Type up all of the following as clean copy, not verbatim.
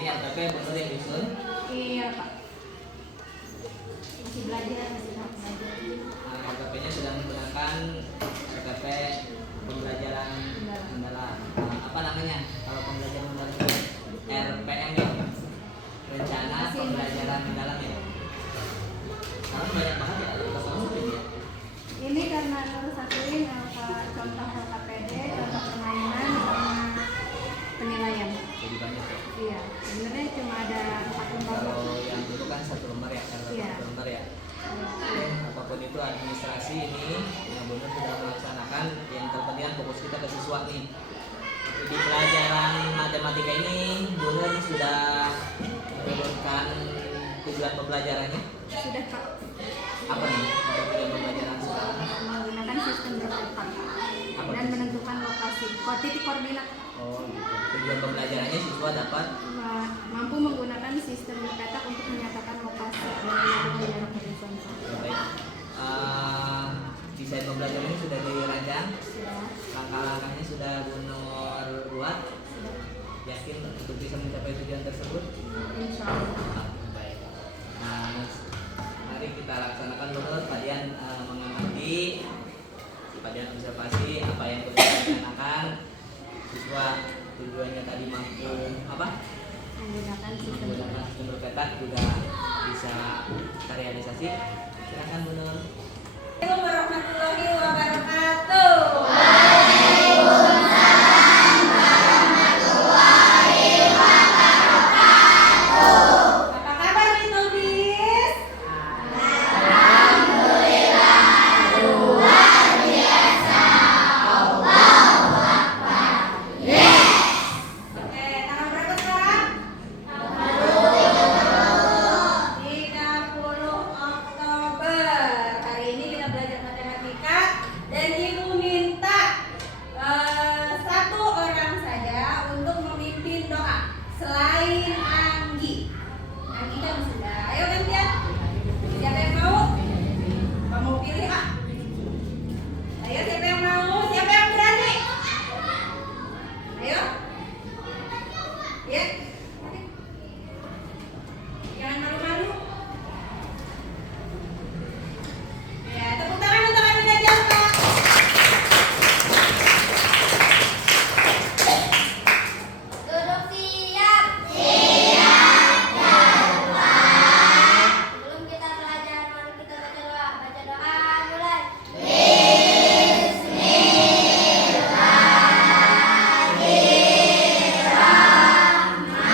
Ini RTP benar yang disusun? Iya Pak. Masih belajar, masih tahap belajar. RTP-nya sudah menggunakan RTP pembelajaran mendalam. Apa namanya? Kalau pembelajaran mendalam itu RPM ya? Rencana pembelajaran mendalam ya? Karena banyak banget ya, ada mungkin ya. Ini karena harus satuin contoh LKPD, contoh permainan, sama penilaian. Jadi banyak ya. Iya, sebenarnya cuma ada 4 lembar. Kalau yang dulu kan 1 lembar ya, Iya. 1 lembar ya. Oke, apapun itu administrasi ini yang benar sudah melaksanakan. Yang terpenting kan fokus kita ke siswa nih. Di pelajaran matematika ini benar sudah menurunkan tujuan pembelajarannya. Sudah Pak. Apa nih tujuan pembelajaran sekarang? Menggunakan sistem berkotak dan menentukan lokasi, titik koordinat. Oh gitu. Tujuan pembelajarannya siswa dapat Mampu menggunakan sistem berpetak untuk menyatakan lokasi dan menentukan jarak horizontal. baik. Desain pembelajaran ini sudah dirancang. Sudah. Langkah-langkahnya sudah Bunur buat. Yakin untuk bisa mencapai tujuan tersebut? Insya Allah. Baik. Nah, mari kita laksanakan dulu Padian mengamati Padian observasi apa yang kita laksanakan. Siswa tujuannya tadi mampu apa? Menggunakan sistem Menggunakan sistem berpetak juga bisa terrealisasi. Silakan Bu Nur. Assalamualaikum warahmatullahi wabarakatuh. Apa kabar Litobis? Oke, tanggal berapa sekarang? 30 Oktober. Hari ini kita belajar matematika dan Ibu minta satu orang saja untuk memimpin doa selain Anggi. Anggi kan sudah. Ayo gantian. Siapa yang mau? Kamu pilih ah. Ayo siapa yang mau? Siapa yang berani? Ayo. Ya. Jangan malu-malu. Ya, tepuk tangan untuk Amina Jalpa. Duduk siap. Siap. Sebelum kita belajar, mari kita baca doa. Baca doa mulai. Bismillahirrahmanirrahim.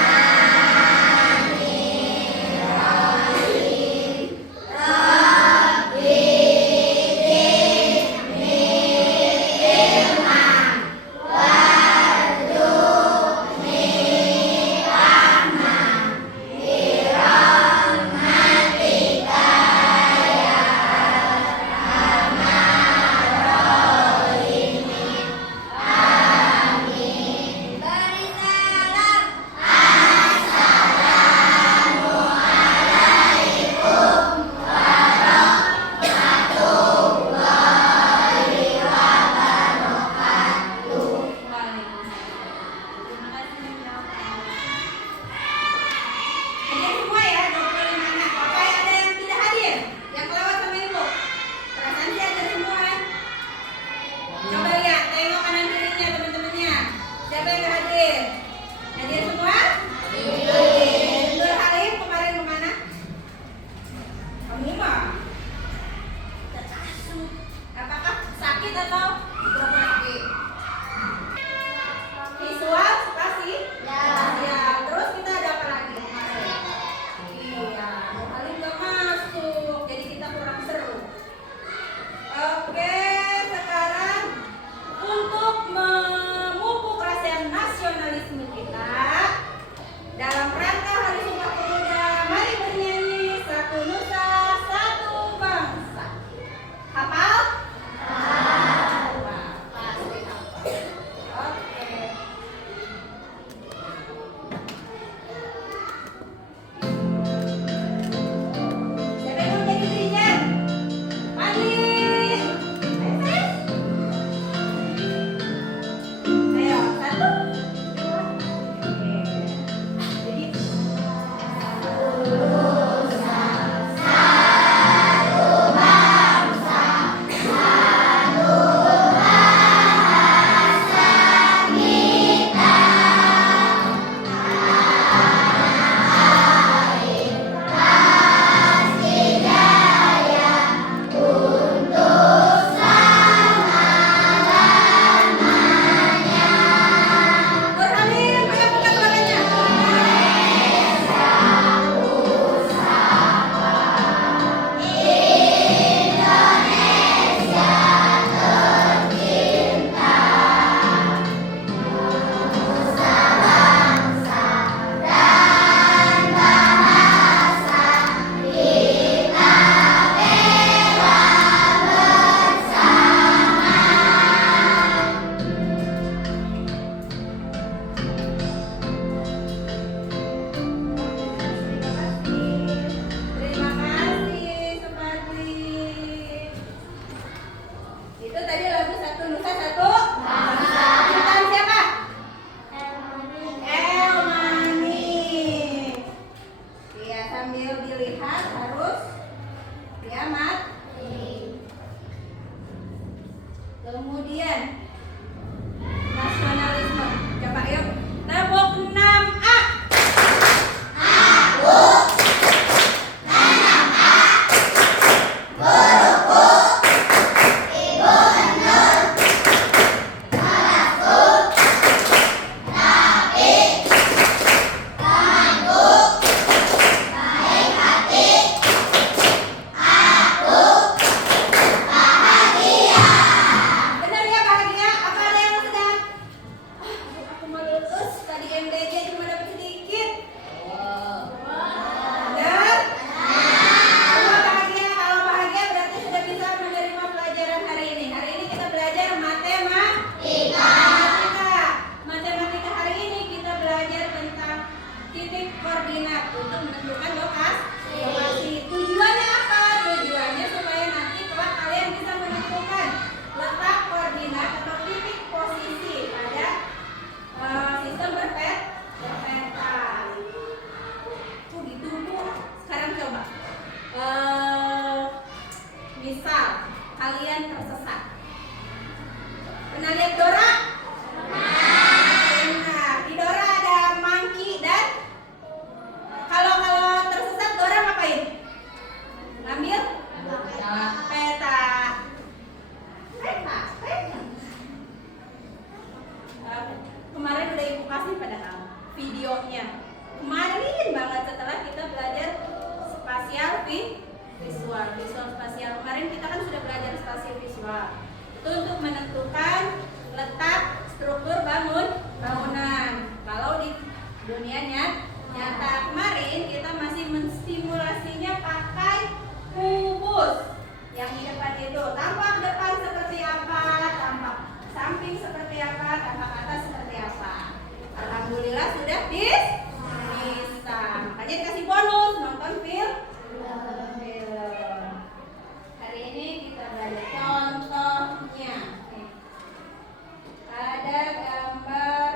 titik koordinat untuk menentukan lokasi. Tujuannya apa? Tujuannya supaya nanti kelak kalian bisa menentukan letak koordinat atau titik posisi pada sistem berpeta. Gitu Bu. Sekarang coba. Misal kalian tersesat. Pernah lihat Dora? Benar. Di Dora ada monkey dan kalau tersesat Dora ngapain? Ambil peta. Kemarin udah Ibu kasih padahal videonya. Kemarin banget setelah kita belajar spasial visual spasial. Kemarin kita kan sudah belajar spasial visual. Itu untuk menentukan letak struktur bangunan. Kalau di dunia nyata kemarin kita masih menstimulasinya pakai kubus. Yang di depan itu tampak depan seperti apa, tampak samping seperti apa, tampak atas seperti apa. Alhamdulillah sudah bisa. Makanya dikasih bonus nonton film. Hari ini kita belajar contohnya. Ada gambar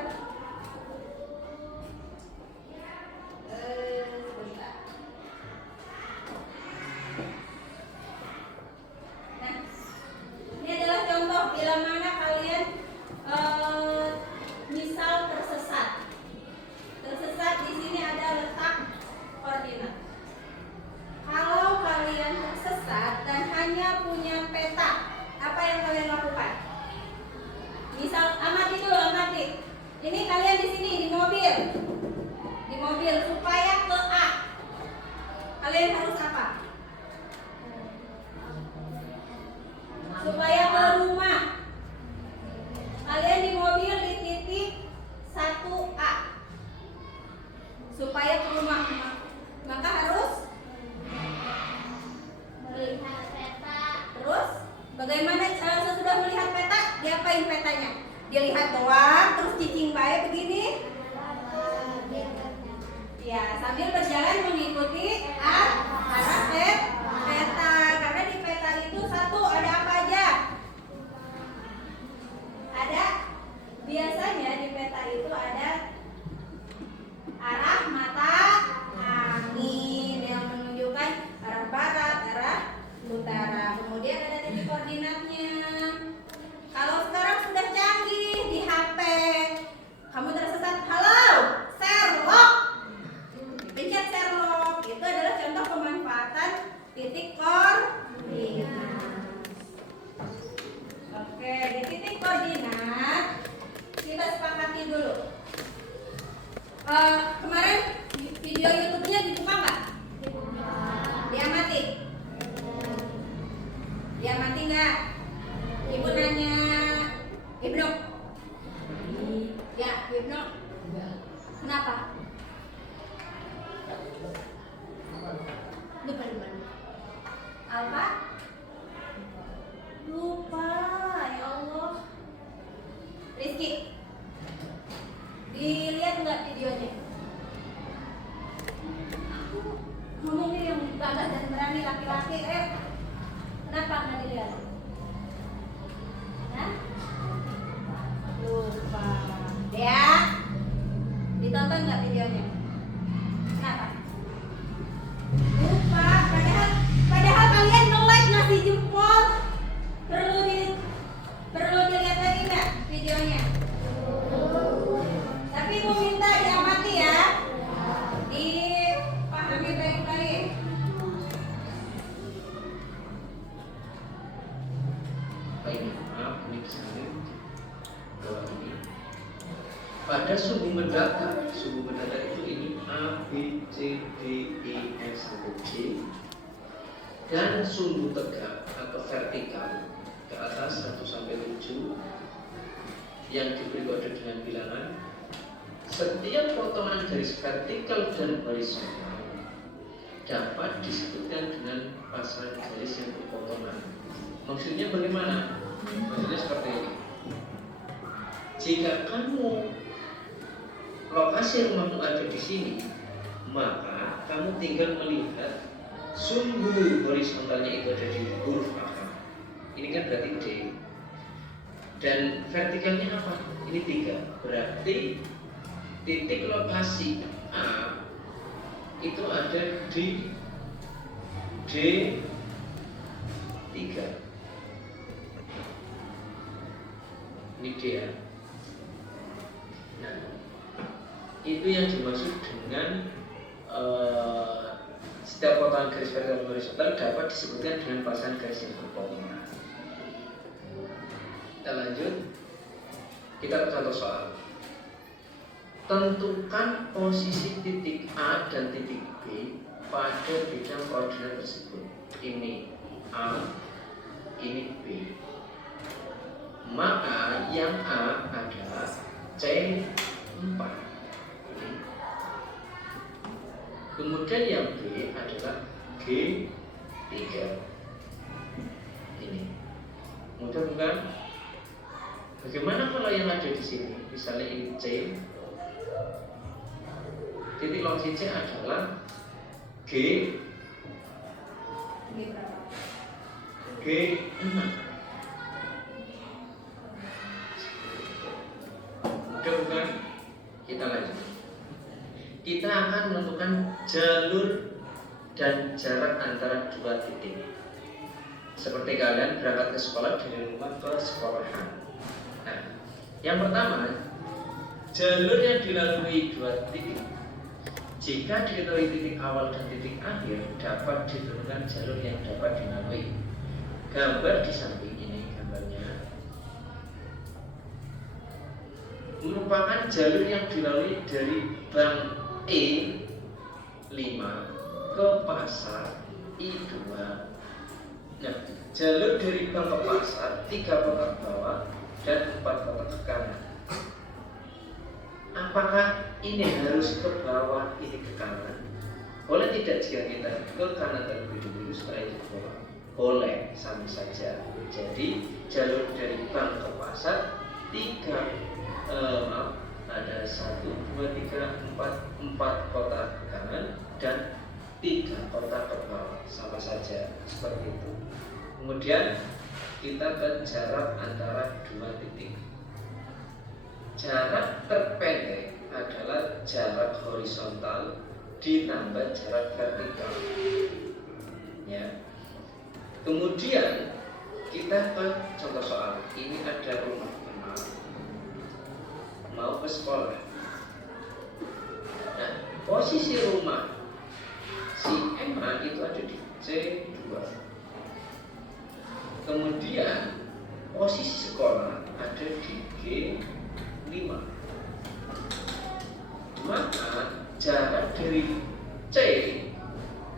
sebentar. Nah, ini adalah contoh bila mana kalian misal tersesat. Tersesat di sini ada letak koordinat. Kalau kalian tersesat dan hanya punya peta, apa yang kalian lakukan? Misal amati dulu, amati. Ini kalian di sini di mobil supaya ke A. Kalian harus apa? Supaya ke rumah. Kalian di mobil di titik 1A. Supaya ke rumah, maka harus Melihat peta. terus bagaimana sesudah melihat peta, diapain petanya? Dilihat doang, terus cicing bae begini? Ya, sambil berjalan mengikuti arah peta. Karena di peta itu satu ada apa aja? Ada biasanya di peta itu ada arah mata angin yang menunjukkan arah barat, arah utara. Kemudian ada titik koordinatnya. Kalau sekarang sudah canggih di HP, kamu tersesat, halo, Sherlock. Pencet Sherlock. Itu adalah contoh pemanfaatan titik koordinat. Oke, di titik koordinat kita sepakati dulu. Kemarin video YouTube-nya dibuka nggak? Diamati? Diamati nggak? Ibu nanya, Ibnu? Ya, Ibnu. Kenapa? Lupa. Apa? Lupa, ya Allah. Rizky, dilihat nggak videonya? Ngomongnya yang gagah dan berani laki-laki, kenapa nggak dilihat? Hah? Lupa. Ya, ditonton nggak videonya? Kenapa? Lupa. Padahal kalian nge-like ngasih jempol. Perlu dilihat lagi nggak videonya? Tapi Ibu minta diamati ya. Dipahami baik-baik. Baik, maaf ini kesalin bahwa ini pada sumbu mendatar itu ini A, B, C, D, E, F sampai G, dan sumbu tegak atau vertikal ke atas 1 sampai 7 yang diberi kode dengan bilangan. Setiap potongan garis vertikal dan horizontal dapat disebutkan dengan pasangan garis yang berpotongan. Maksudnya bagaimana? Maksudnya seperti ini. Jika kamu lokasi rumahmu ada di sini, maka kamu tinggal melihat sumbu horizontalnya itu ada di huruf A. Ini kan berarti D. Dan vertikalnya apa? Ini 3. Berarti titik lokasi A itu ada di D3. Ini D ya. Nah, itu yang dimaksud dengan setiap potongan garis vertikal horizontal dapat disebutkan dengan pasangan garis yang berkoma. Kita lanjut. Kita ke contoh soal. Tentukan posisi titik A dan titik B pada bidang koordinat tersebut. Ini A, ini B. Maka yang A adalah C4. Kemudian yang B adalah G3. Ini. Mudah bukan? Bagaimana kalau yang ada di sini? Misalnya ini C. Titik lokasi C adalah G6. Mudah bukan? Kita lanjut. Kita akan menentukan jalur dan jarak antara dua titik. Seperti kalian berangkat ke sekolah dari rumah ke sekolahan. Nah, yang pertama, jalur yang dilalui dua titik. Jika diketahui titik awal dan titik akhir, dapat ditentukan jalur yang dapat dilalui. Gambar di samping ini gambarnya merupakan jalur yang dilalui dari Bank E5 ke pasar I2. Nah, jalur dari bank ke pasar 3 kotak bawah dan 4 kotak ke kanan. Apakah ini harus ke bawah, ini ke kanan? Boleh tidak jika kita ke kanan terlebih dahulu setelah itu ke bawah? Boleh, sama saja. Jadi jalur dari bank ke pasar 3 ada 1, 2, 3, 4 kotak ke kanan dan 3 kotak ke bawah, sama saja seperti itu. Kemudian kita ke jarak antara dua titik. Jarak terpendek adalah jarak horizontal ditambah jarak vertikal. Ya. Kemudian kita ke contoh soal. Ini ada rumah mau ke sekolah. Nah, posisi rumah si Emma itu ada di C2. Kemudian posisi sekolah ada di G5. Maka jarak dari C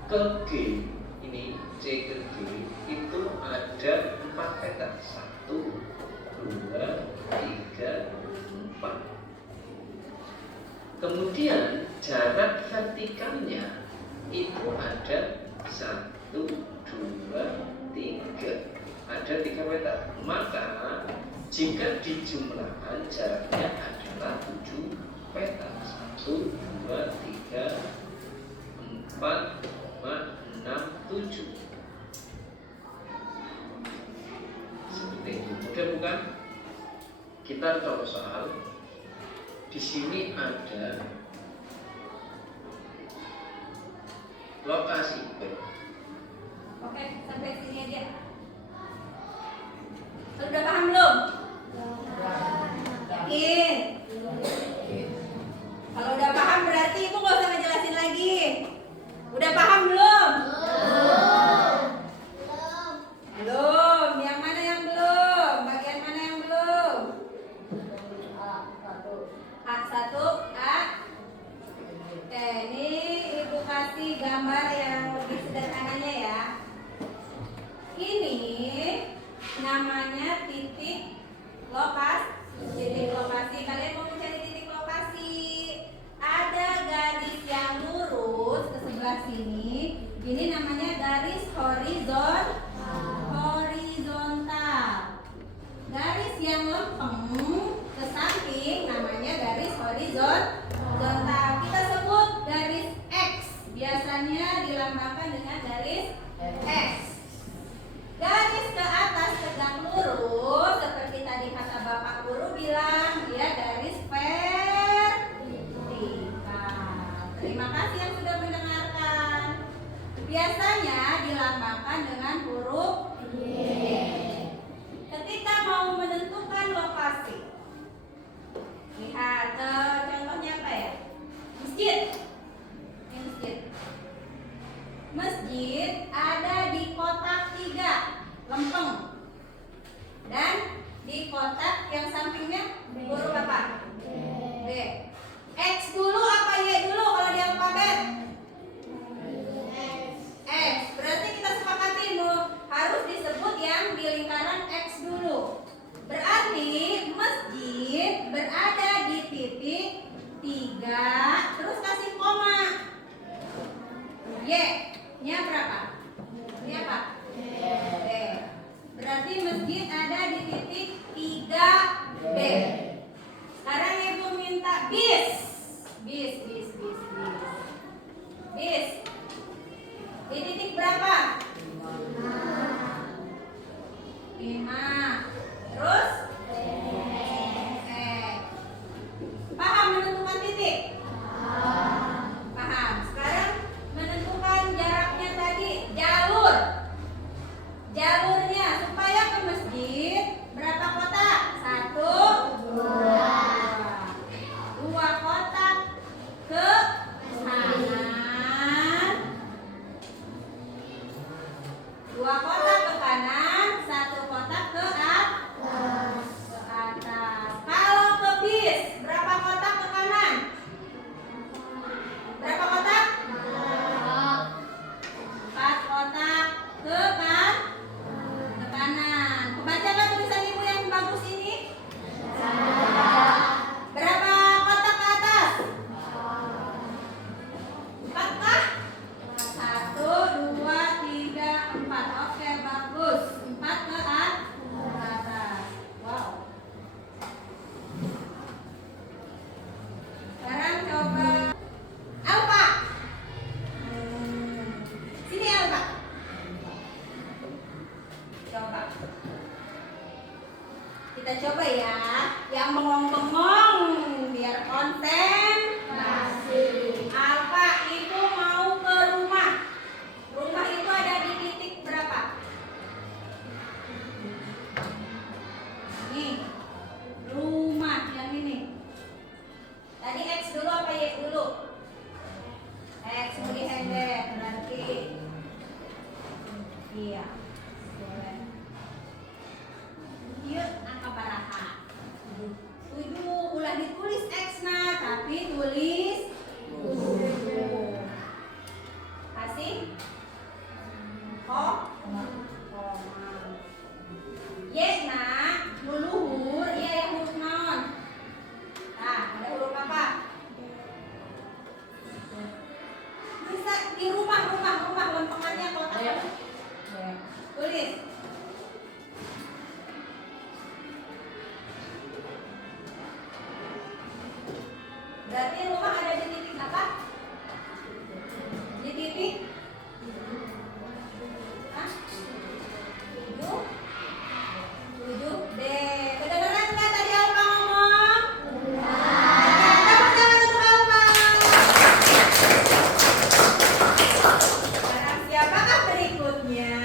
ke G, ini C ke G itu ada 4 petak. 1, 2, 3, 4. Kemudian jarak vertikalnya itu ada 1, 2, 3. Ada 3 petak. Maka jika dijumlahkan jaraknya adalah 7 petak. 1, 2, 3, 4, 5, 6, 7. Seperti itu. Mudah bukan? Kita contoh soal. Di sini ada lokasi B. Oke, sampai sini aja. Sudah paham belum? Yakin? Kalau udah paham berarti ibu gak usah ngejelasin lagi. Udah paham belum? Belum. Yang mana yang belum? Bagian mana yang belum? A1, A. Oke, ini ibu kasih gambar yang lebih sederhananya ya. Ini namanya titik lokasi. Titik lokasi. Kalian mau mencari titik lokasi. Ada garis yang lurus ke sebelah sini. Ini namanya garis horizontal. Garis yang lempeng ke samping namanya garis horizontal. Terima kasih yang sudah mendengarkan. Biasanya dilambangkan dengan huruf Y. Ketika mau menentukan lokasi, lihat contohnya apa ya? Masjid. Ini masjid. Masjid ada di kotak 3, lempeng. Dan di kotak yang sampingnya huruf apa? B. X dulu apa Y dulu kalau di alfabet? X. Berarti kita sepakati harus disebut yang di lingkaran X dulu. Berarti masjid berada di titik 3, terus kasih koma. Y-nya berapa? Ini apa? B. Berarti masjid ada di titik 3B. Sekarang ibu minta bis. Bis. Di titik berapa? 5. Terus? Paham menentukan titik? Paham. Sekarang menentukan jaraknya tadi, jalur. Jalurnya supaya ke masjid berapa kotak? 1, 2 kotak ke kanan, 2 kotak ke kanan, 1 kotak ke atas. Kalau ke bis berapa kotak ke kanan? Berapa kotak? 4 kotak ke kanan. Kebaca nggak tulisan ibu yang bagus ini? Berapa kotak ke atas? 4 kah? 1, 2, 3, 4. Oke, bagus. 4 ke atas. Wow. Sekarang coba Alfa. Sini Alfa. Coba. Kita coba ya. Yang bengong-bengong biar konsen. Alfa itu mau ke rumah. Rumah itu ada di titik berapa? Nih. Rumah yang ini. Tadi X dulu apa Y dulu? X lebih pendek berarti. Iya. Boleh. Yuk, angka baraha. 7 ulah ditulis X-na, tapi tulis 7. Kasih koma. Y-na luhur, iya yang huruf naon? Nah, ada huruf apa? Bisa di rumah lempengannya kotak. Tulis. Berarti rumah ada di titik apa? Di titik? Hah? 7D. Kedengeran nggak tadi Alfa ngomong? Tepuk tangan untuk Alfa. Sekarang siapakah berikutnya?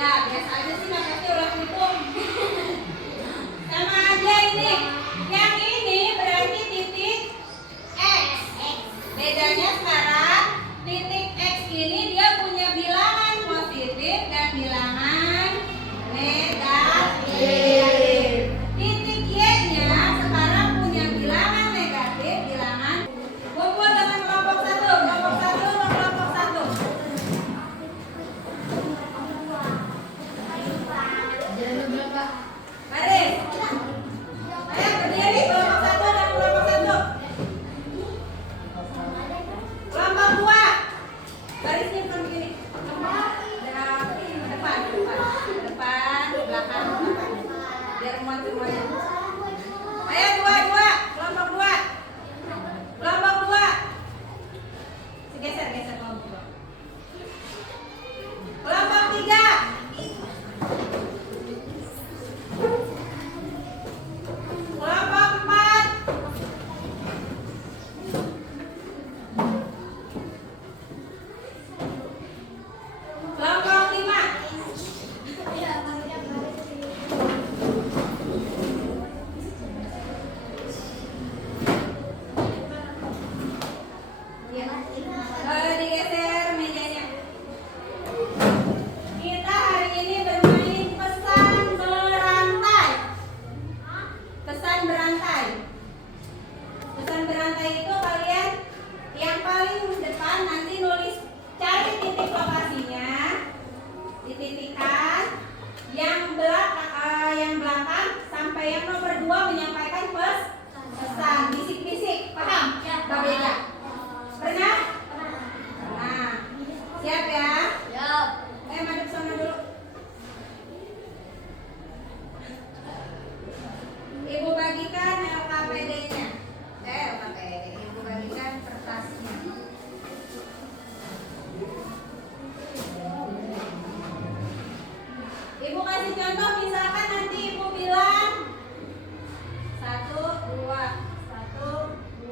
Ya, biasa aja sih makasih ulang hitung. Sama aja ini. Yang ini berarti titik X. Bedanya sekarang titik X ini dia punya bilangan positif dan bilangan negatif. Titik Y-nya sekarang punya bilangan negatif, bilangan. Kumpul dengan kelompok 1, kelompok 1, kelompok 1. Baris. Ayo berdiri kelompok 1 dan kelompok 1. Kelompok 2. Barisnya bukan begini. Depan, belakang. Biar muat semuanya. Ayo 2, kelompok 2. Kelompok 2. Geser kelompok 2. Kelompok 3. Kelompok 4. Kelompok 5. Digeser mejanya. Kita hari ini bermain pesan berantai. Pesan berantai. Pesan berantai itu kalian yang paling depan nanti nulis, cari titik lokasinya, dititikkan. Yang belakang sampai yang nomor 2 menyampaikan pesan. Bisik-bisik, paham? Mbak Beda? Pernah? Nah, siap ya? Siap. Madep sana dulu. Ibu bagikan LKPD-nya. LKPD. Ibu bagikan kertasnya. Ibu kasih contoh, misalkan nanti ibu bilang 1, 2,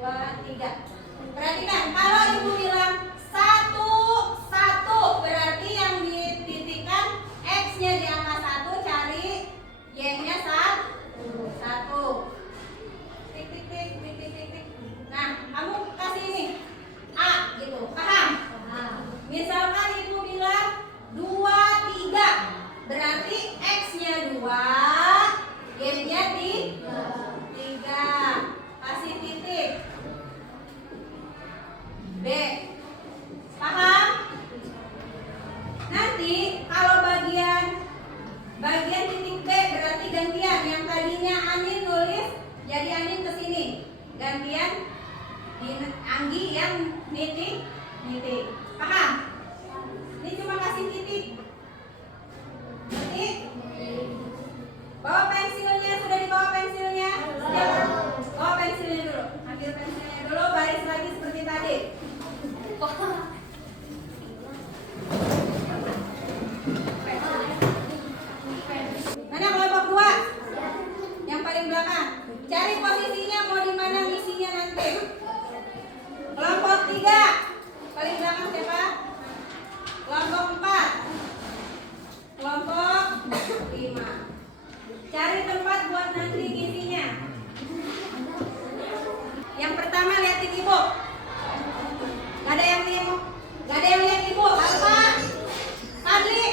3. Perhatikan, kalau ibu bilang 1, berarti yang dititikkan X-nya di angka 1, cari Y-nya 1. Tik. Nah, kamu kasih ini A gitu, paham? Misalkan ibu bilang 2, 3, berarti X-nya 2, Y-nya 3. Kasih titik. B. Paham? Nanti kalau bagian titik B berarti gantian. Yang tadinya Anin nulis jadi Anin ke sini. Gantian di Anggi yang nitik. Paham? Ini cuma kasih titik. Titik. Bawa pensilnya, sudah dibawa pensilnya? Sudah. Bawa pensilnya dulu. Ambil pensilnya dulu, baris lagi seperti tadi. Mana kelompok 2? Yang paling belakang. Cari posisinya mau di mana ngisinya nanti. Kelompok 3. Paling belakang siapa? Kelompok 4. Kelompok 5. Cari tempat buat nanti ngisinya. Yang pertama liatin ibu. Gak ada yang lihat ibu. Apa? Fadli,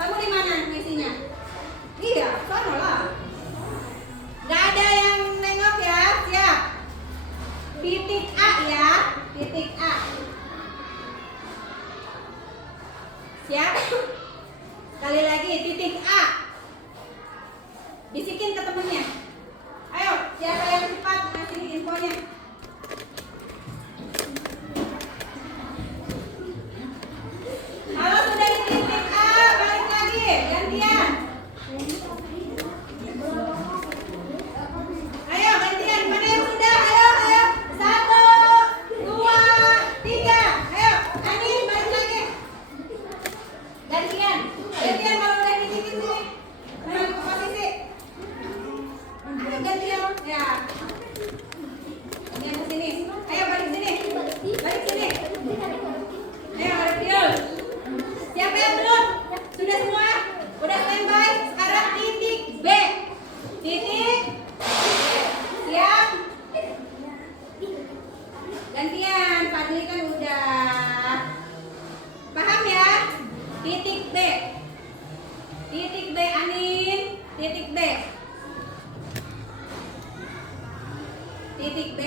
kamu di mana ngisinya? Iya, sana lah. Gak ada yang nengok ya, siap. Titik A ya, titik A. Siap? Sekali lagi, titik A. Bisikin ke temennya. Ayo, siapa yang cepat ngasih infonya? Kalau sudah di titik A, balik lagi, gantian. Ayo gantian, mana yang sudah? Ayo. 1, 2, 3. Ayo, Anin balik lagi. Gantian kalau udah di titik sini. Balik ke posisi. Ayo gantian ya. Gantian ke sini. Ayo balik sini. Balik sini. Ayo ada Piol. Siapa yang belum? Sudah semua? titik B. Titik B.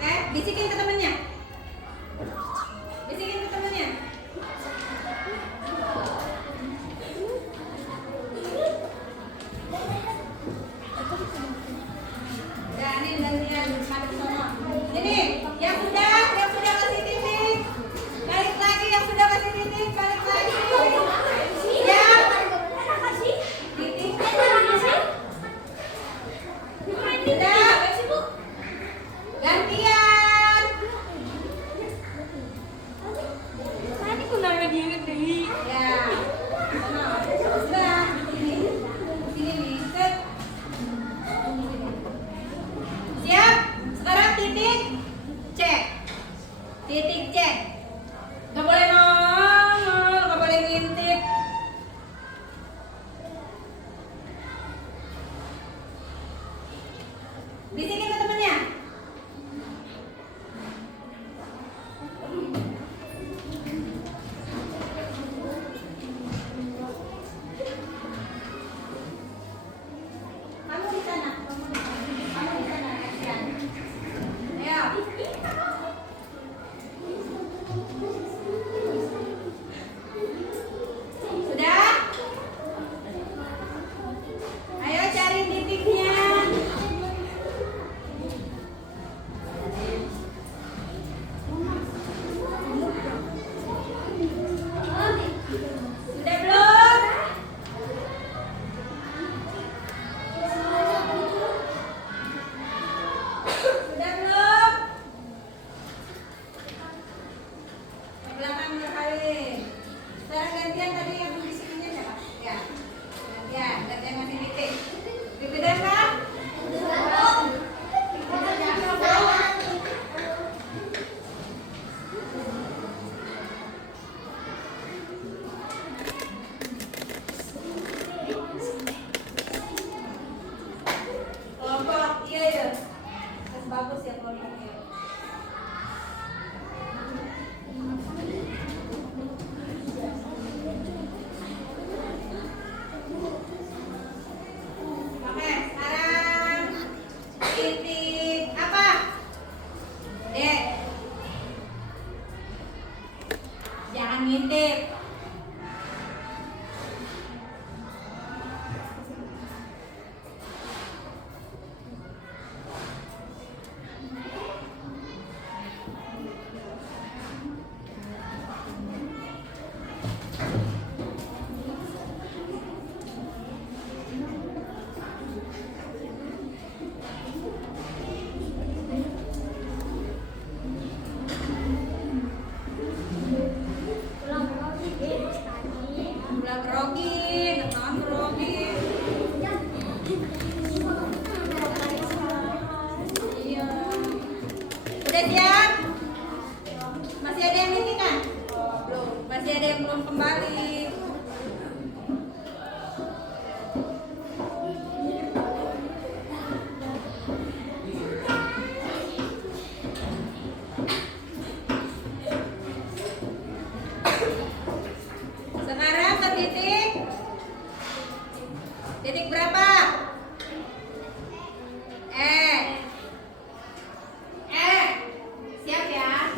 Oke, bisikin ke temennya. Bisikin ke temennya. Udah, ini gantian madep sono. Ini yang sudah kasih titik. Balik lagi yang sudah kasih titik, balik lagi. Ya. Titik. Udah. Gantian. Ya. Sono. Sudah. Sini nih. Set. Siap? Sekarang titik cek. Titik cek. Gak boleh nongol, gak boleh ngintip. Bisikin ke temennya. Kamu di sana. Kamu di sana, kasihan. Ayo. Sudah? Ayo cari titiknya. Sudah belum? Sudah belum? Ke belakang kali. Sekarang gantian tadi yang bisikinnya siapa? Ya. Gantian ngasih titik. Dibedakan kan? Kelompok, iya. Terus bagus ya kelompoknya. Oke, sekarang titik apa? D. Jangan ngintip. Pulang grogi, non grogi. Iya. Udah siap? Masih ada yang ini kan? Belum. Masih ada yang belum kembali. Sekarang ke titik berapa? Siap ya?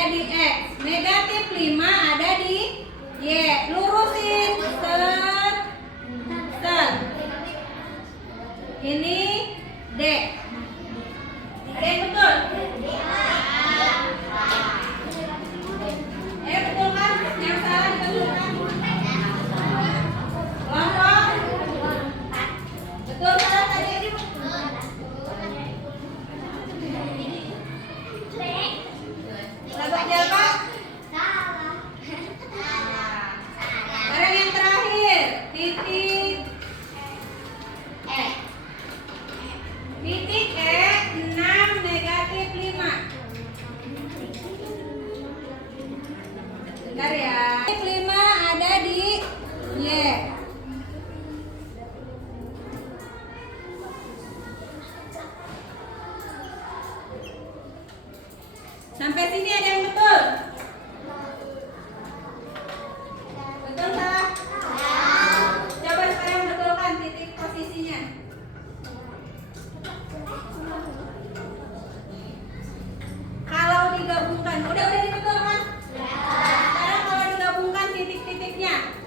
ada di X. Negatif 5 ada di Y. Lurusin. Set. Set. Ini D. Ada yang betul? Betul kan? Yang salah dibetulkan. Kelompok. Betul salah tadi? Kelompok siapa? Sekarang yang terakhir. Titik titik E 6 negatif 5. Bentar ya. Titik 5 ada di Y. Sampai sini ada yang betul? Betul salah? Coba sekarang betulkan titik posisinya. Kalau digabungkan, udah dibetulkan? Sekarang kalau digabungkan titik-titiknya,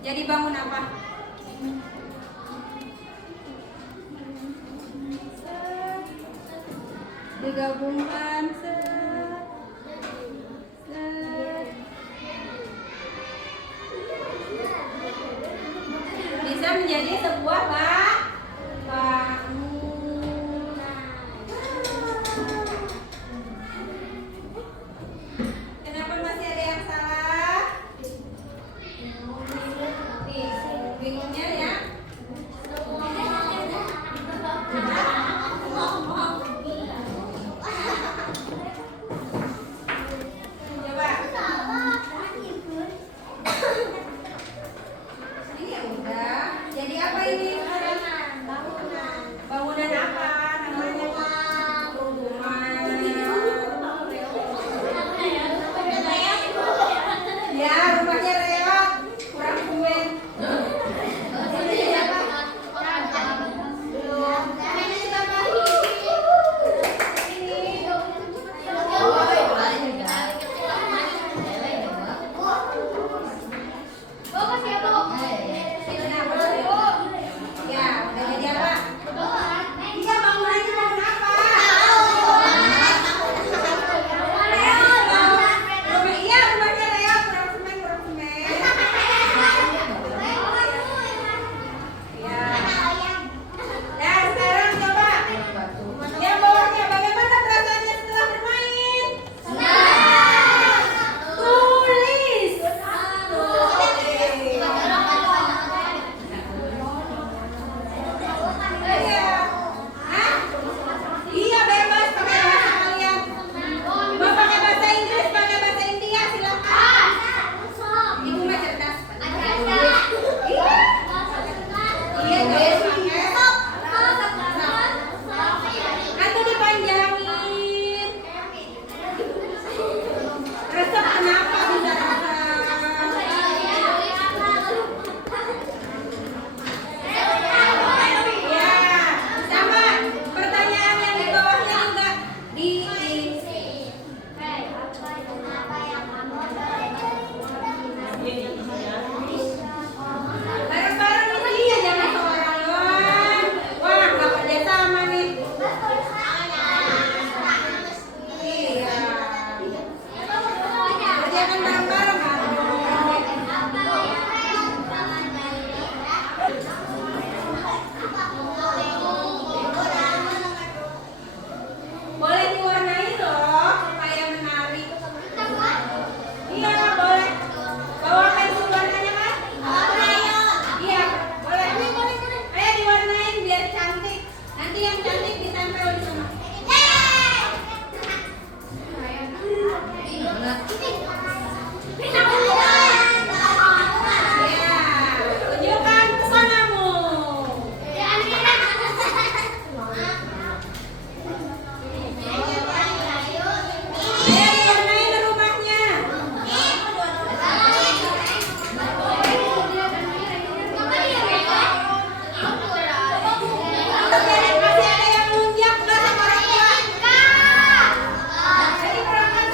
jadi bangun apa? Digabungkan bisa menjadi sebuah bangunan. Kenapa masih ada yang salah? Nih, bingungnya ya. Coba. Ini ya udah. Jadi apa ini? Bangunan apa namanya? Ya, rumahnya reot, kurang kuen. Ya, udah jadi apa? Iya, bangunannya bangun apa? Iya, rumahnya reot, kurang semen. Ya. Dan sekarang coba yang bawahnya, bagaimana perasaannya setelah bermain? Tulis. Iya. Hah? Iya, bebas pakai bahasa kalian. Mau pakai bahasa Inggris, pakai bahasa India, silakan. Ibu mah cerdas. Iya. Iya, jangan pakai. Nanti dipanjangin. Resep kenapa bisa resep? Ya, sama pertanyaan yang di bawahnya juga diisi. Bareng-bareng ini ya, jangan seorang doang. Wah, nggak kerja sama nih. Iya. Kerjakan bareng-bareng. Boleh diwarnai loh supaya menarik. Iya, boleh. Bawa pensil warnanya kan? Iya, boleh. Ayo diwarnain biar cantik. Nanti yang cantik ditempel di sana. Iya, tunjukkan pesonamu. Ayo diwarnain rumahnya. Masih ada yang nunjuk nggak sama orang tua? Jadi perangkat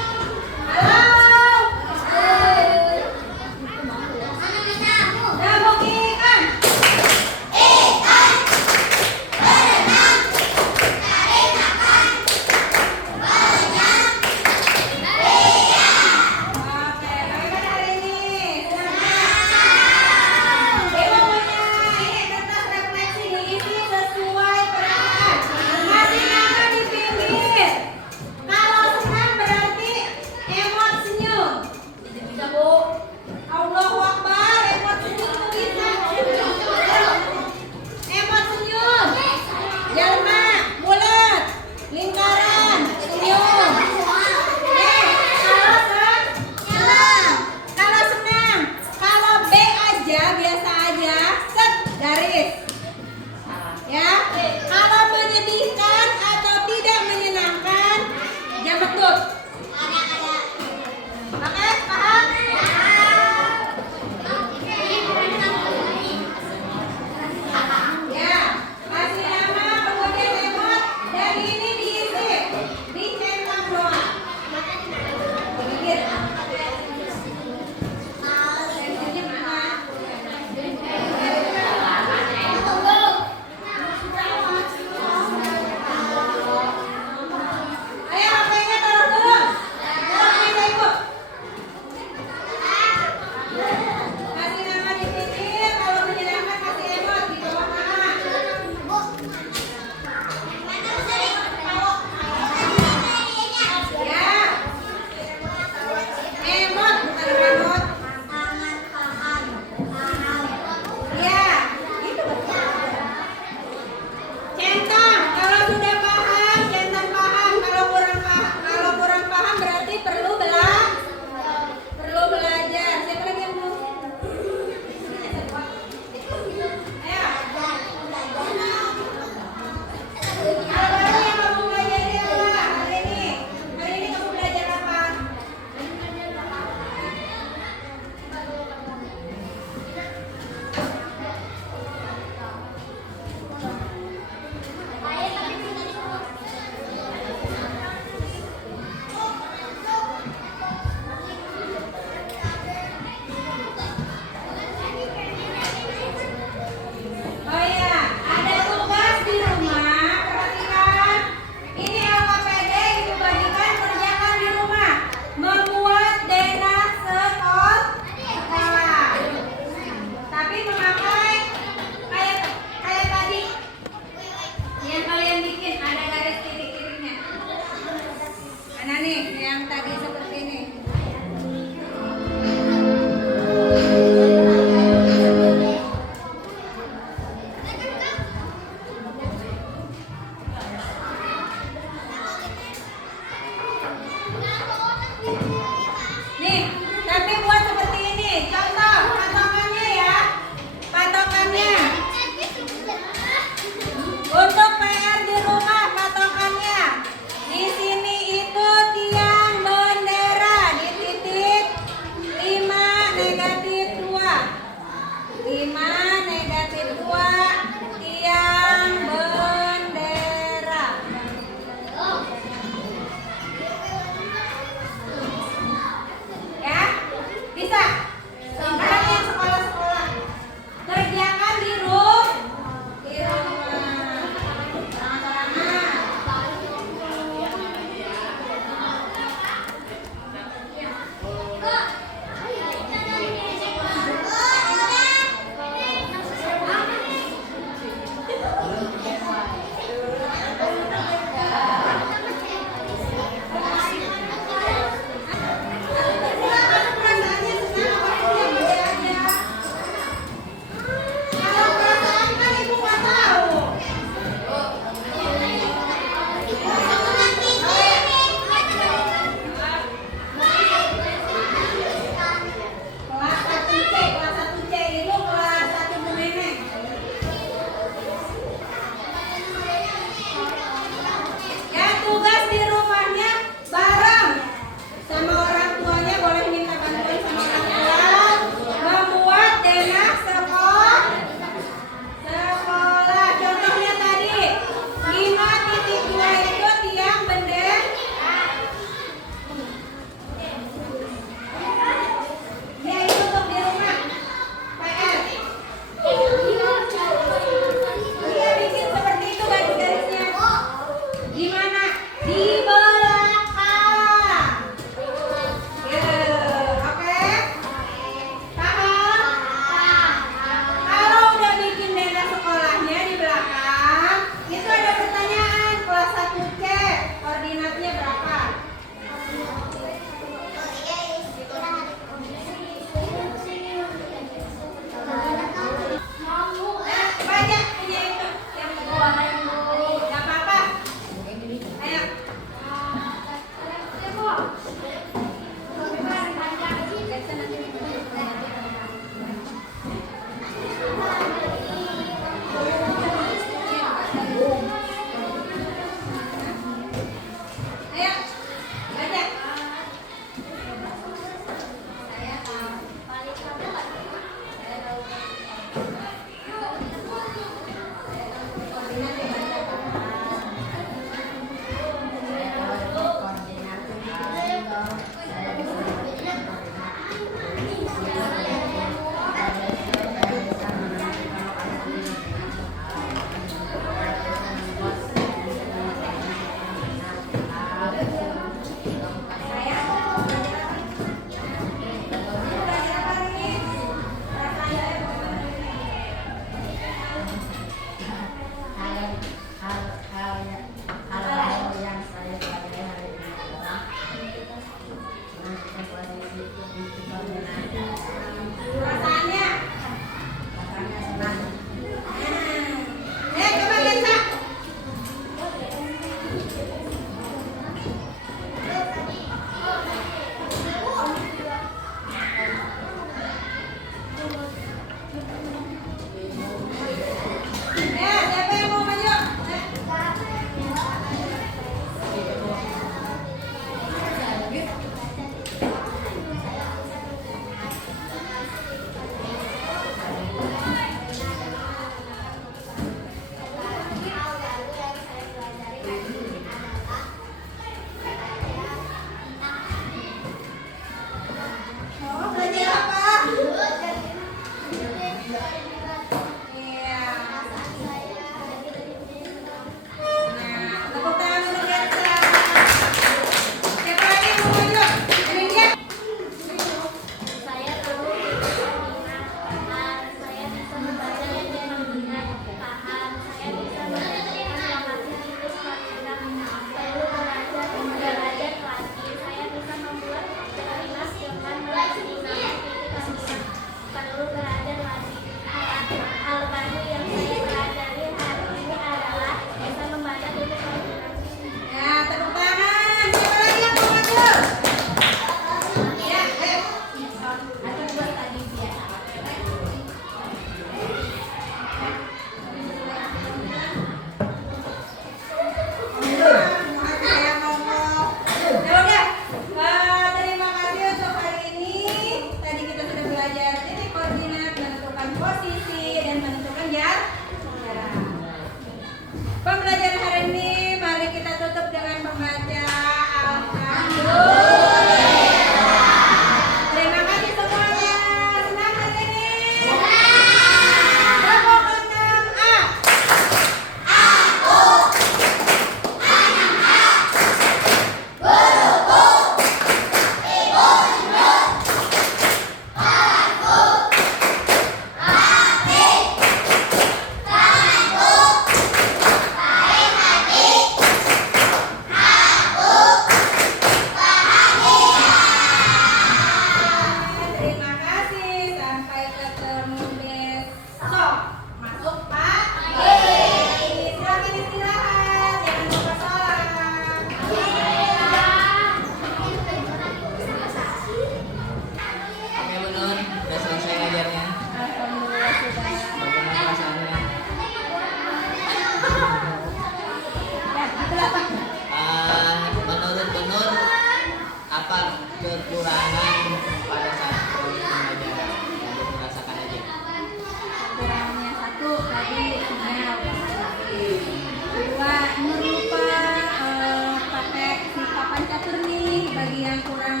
bagi yang kurang,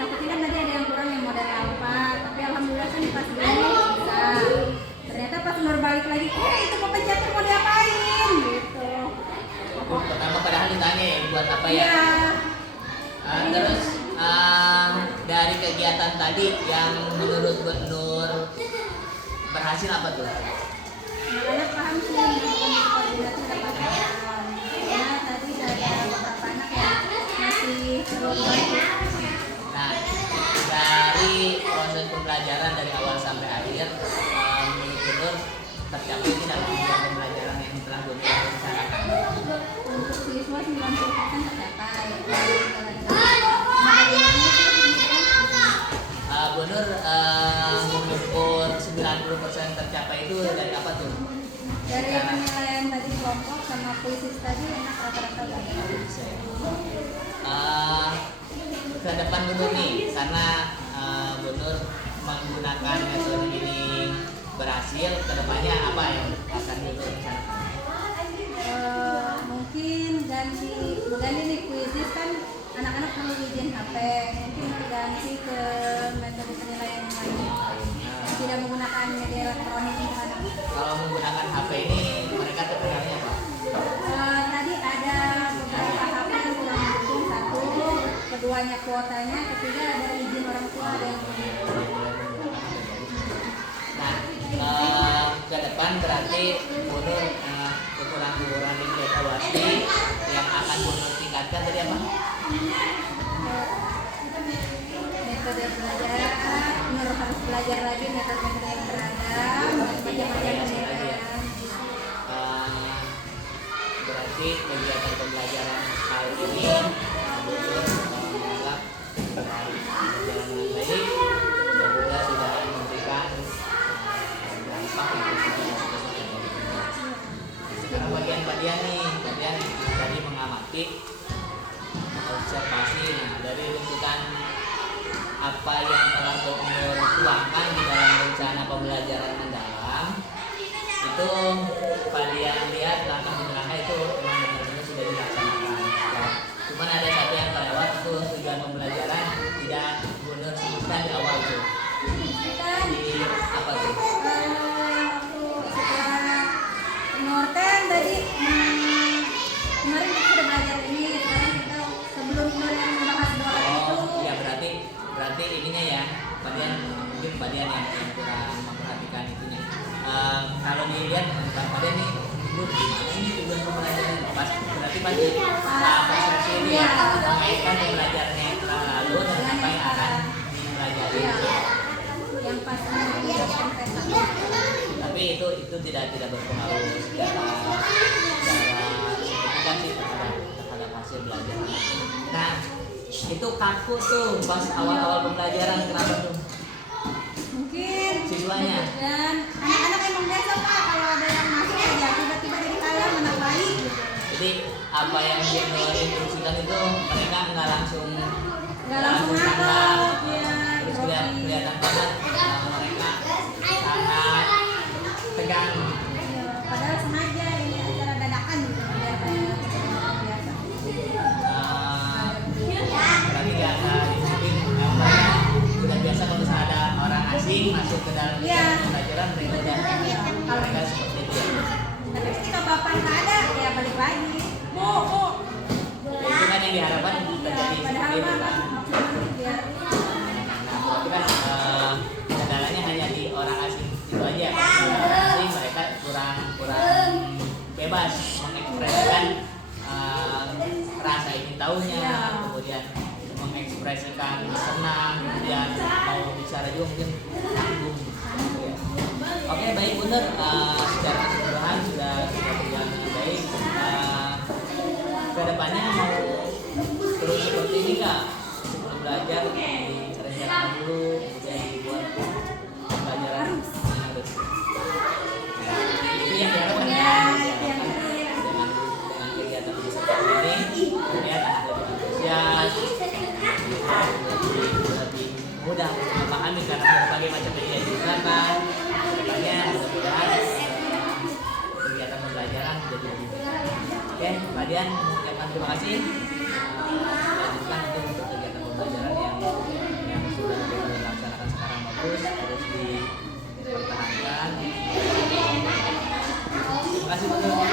takutnya kan tadi ada yang kurang yang modal apa, tapi alhamdulillah kan pas beli bisa. Ternyata pas Nur balik lagi, itu pencetnya mau diapain gitu. Pertama padahal ditanya ya buat apa ya? Iya. Terus dari kegiatan tadi yang menurut Bu Nur berhasil apa tuh? Anak-anak paham sih, bukan koordinasi dapat paham. Ya tadi ada beberapa anak yang masih belum bantu. Nah, dari proses pembelajaran dari awal sampai akhir, menurut Bu Nur tercapai tidak tujuan pembelajaran yang telah Bu Nur rencanakan? Untuk siswa 90% tercapai. Bu Nur mengukur 90% tercapai itu dari apa tuh? Dari penilaian tadi kelompok sama puisi tadi enak rata-rata bagus. Ke depan Bu Nur nih, karena Bu Nur menggunakan metode ini berhasil, kedepannya apa yang akan Bu Nur rencanakan? Mungkin ganti nih kuisis kan anak-anak perlu izin HP, mungkin diganti ke metode penilaian yang lain, tidak menggunakan media elektronik untuk anak. Kalau menggunakan HP ini mereka terkenalnya apa? Tadi ada beberapa HP yang kurang mendukung, satu, keduanya kuotanya, ketiga ada izin orang tua ada yang Nah, ke depan berarti Bu Nur ukuran-ukuran evaluasi yang akan Bu Nur tingkatkan tadi apa? metode pelajaran, Nur harus belajar lagi metode-metode yang beragam, macam-macam penilaian. Berarti kegiatan pembelajaran kali ini Bu Nur menganggap berjalan dengan baik dan juga sudah memberikan dampak yang positif. Sekarang bagian nih, bagian tadi mengamati, observasi. Nah, dari runtutan apa yang telah Bu Nur tuangkan di dalam rencana pembelajaran mendalam, itu kalian lihat langkah demi langkah itu memang benar-benar sudah dilaksanakan. Cuman ada satu yang terlewat, itu tujuan pembelajaran tidak Bu Nur sebutkan di awal tuh. Di apa tuh? Setelah Norten tadi kemarin kita sudah belajar ini, sekarang kita sebelum kemudian membahas doa itu. Oh iya, berarti ininya ya, kalian mungkin kalian yang kurang memperhatikan itunya. Kalau dilihat kalian nih Bu, ini tujuan pembelajaran pas berarti pasti persepsi ini ya mengaitkan pembelajaran yang telah lalu dan apa yang akan dipelajari. Yang pasti menjelaskan tema. Tapi itu tidak berpengaruh secara signifikan sih terhadap hasil belajar. Nah, itu kaku tuh pas awal-awal pembelajaran, kenapa tuh? Mungkin Siswanya? dan anak-anak emang biasa Pak, kalau ada yang masuk aja tiba-tiba jadi kalah anak bayi gitu. Jadi apa yang dia instruksikan itu mereka nggak langsung Nangkep tangkap. ya. Terus kelihatan banget mereka sangat tegang. Iya, padahal sengaja ini acara dadakan gitu biar kayak biasa. Berarti nggak ada disiplin, namanya udah biasa kalau misalnya ada orang asing masuk ke dalam Iya. pelajaran mereka seperti itu. Tapi ketika bapak nggak ada ya balik lagi. Bu. Itu kan yang diharapkan terjadi Padahal seperti itu mah kan. maksudnya biar Nah, berarti kan kendalanya hanya di orang asing itu aja. Orang asing mereka kurang bebas mengekspresikan rasa ingin tahunya, kemudian mengekspresikan senang, kemudian mau bicara juga mungkin tanggung. Oke, baik Bu Nur, secara keseluruhan sudah berjalan dengan baik. Kedepannya mau terus seperti ini nggak? Sebelum belajar direncanakan dulu, kemudian dibuat pembelajaran harus. Itu yang diharapkan ya. Dengan kegiatan seperti ini, kemudian anak lebih antusias, lebih mudah memahami karena berbagai macam media digunakan. Kedepannya mudah-mudahan kegiatan pembelajaran menjadi lebih baik. Oke, kalian mengucapkan terima kasih. Lanjutkan untuk dipertahankan. Terima kasih teman-teman.